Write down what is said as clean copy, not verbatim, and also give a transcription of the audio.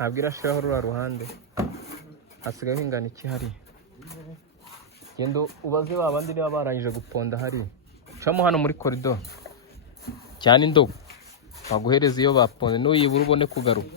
ntabwo irashiraho rura ruhande. Hasigayeho ingano iki hari? Genda ubaze babandi niba barangije guponda hari. Camo hano muri koridoro. Cyane indobo. Baguhereza iyo baponze n'uyibura ubone kugaruka.